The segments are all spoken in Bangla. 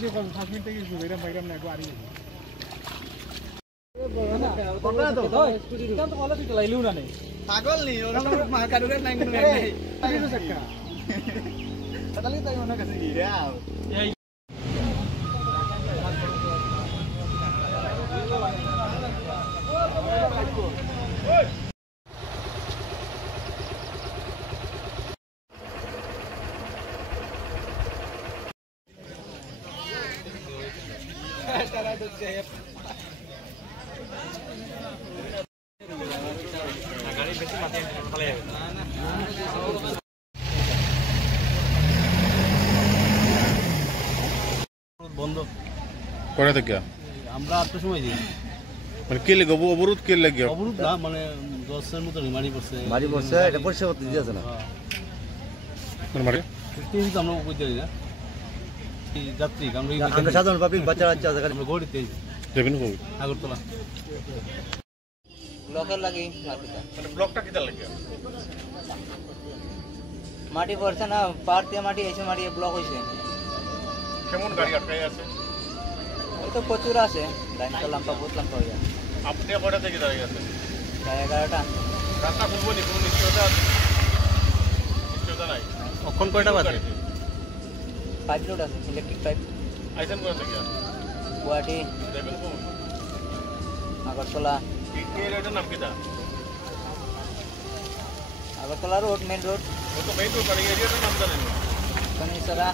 দিয়ে 5 মিনিট থেকে শুরু এরকম বাইরাম না একবার আরি পাগল নি ওরা মা কারুরে নাই কোনো নাই আরে সক্কা তাহলে তাই মনে কাছে কি রে এই Cara do Zé. Agora ele vai matar, falei. বন্ধ করে থেকে আমরা আটটার সময় দিই মানে কে লাগে অবরোধ কে লাগে অবরোধ না মানে 10 এর মতো মারি পড়ছে এটা পরিষ্কার করতে দিয়েছে না মানে মারি কিন্তু আমরা কইতে দিই না যাত্রী আমরা সাধারণ পাবলিক বাচ্চারা জায়গা আমরা গড়িতে যাবেন কই আগরতলা ব্লকের লাগি মাটিটা মানে ব্লকটা কিটা লাগে মাটি পড়ছে না পাড়তে মাটি এসে মাটি ব্লক হইছে কেমন গাড়ি আটকাই আছে ওই তো প্রচুর আছে লাইন তো লম্বা বহুত লম্বা হয়ে যায় আপনি কয়টা থেকে দাঁড়িয়ে আছেন 11টা রাস্তা খুলবো নি কোনো নিশ্চয়তা নাই কখন কয়টা বাজে পাইপ লোড আছে ইলেকট্রিক পাইপ আইছেন কোথা থেকে গুয়াহাটি যাবেন কোন আগরতলা এই রোডের নাম কিটা আগরতলা রোড মেইন রোড ও তো মেইন রোড আর এরিয়াটার নাম জানেন কনিসরা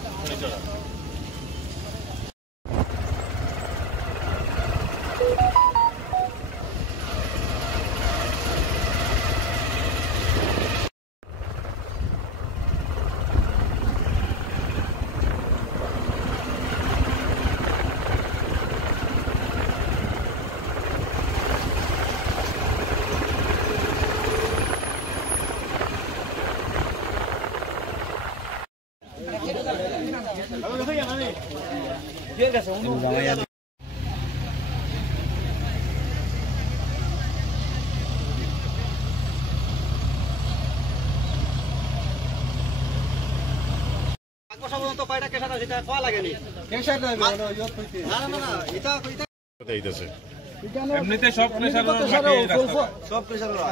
এমনিতে সব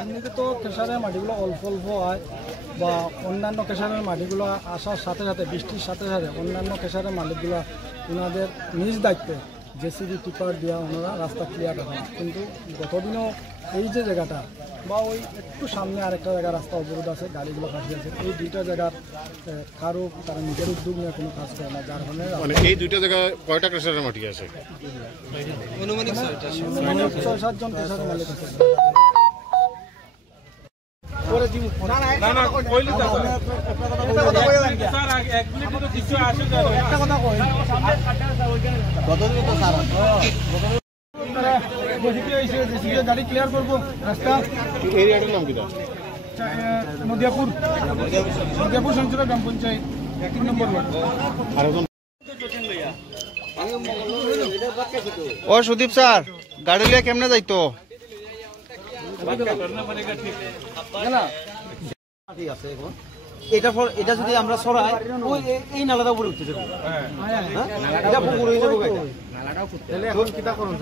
এমনিতে তো কেশারের মাটিগুলো অল্প অল্প হয় বা অন্যান্য কেশারের মাটিগুলো আসার সাথে সাথে বৃষ্টির সাথে সাথে অন্যান্য কেশারের মালিকগুলো ওনাদের নিজ দায়িত্বে জেসিবি টিপার দেওয়া ওনারা রাস্তা ক্লিয়ার হয় কিন্তু গতদিনও এই যে জায়গাটা বা ওই একটু সামনে আরেকটা জায়গা রাস্তা অবরোধ আছে গাড়িগুলো ফাঁসি আছে এই দুইটা জায়গার কারো তারা নিজের উদ্যোগ নিয়ে কোনো কাজ করে না যার কারণে মানে এই দুইটা জায়গায় কয়টা কেশারের মাটি আছে অনুমানিক 6-7 জন কেশারের মালিক আছে পরে দিব না না কইলি তো স্যার এক মিনিট তো কিছু আসে একটা কথা কই কতদিন তো স্যার গাড়ি ক্লিয়ার করবো রাস্তা এরিয়াটার নাম কি নদিয়াপুর সংসদা গ্রাম পঞ্চায়েত 3 নম্বর ওয়ার্ড ও সুদীপ স্যার গাড়ি লিয়ে কেমনে যাইতো এটা যদি আমরা সরাই এই নালাটা উপরে উঠতে যাবো এটা পুকুর হয়ে যাবো এখন কিটা করুন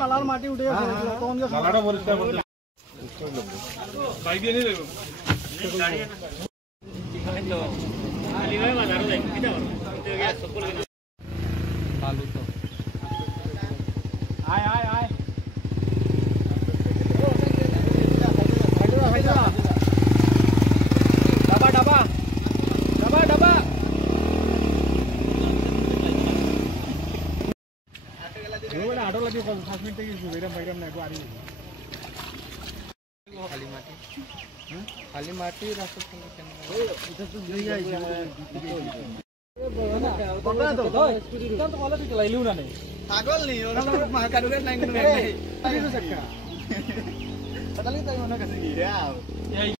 নালার মাটি উঠে নালাটা পরিষ্কার করতে বাইক দিয়ে নিয়ে যাবো আয় আয় আয় ডাবা ডাবা ডাবা ডাবা আটো লাগে 5 মিনিট থেকে শুরু এরকম বাইরাম না একবার আরি খালি মাটি রাস্তা কেন এটা তো জই আইছে পাগল নি ওরা মা কারুরে নাই কোনো নাই আরে সক্কা তাহলে তাই মনে কাছে কি রে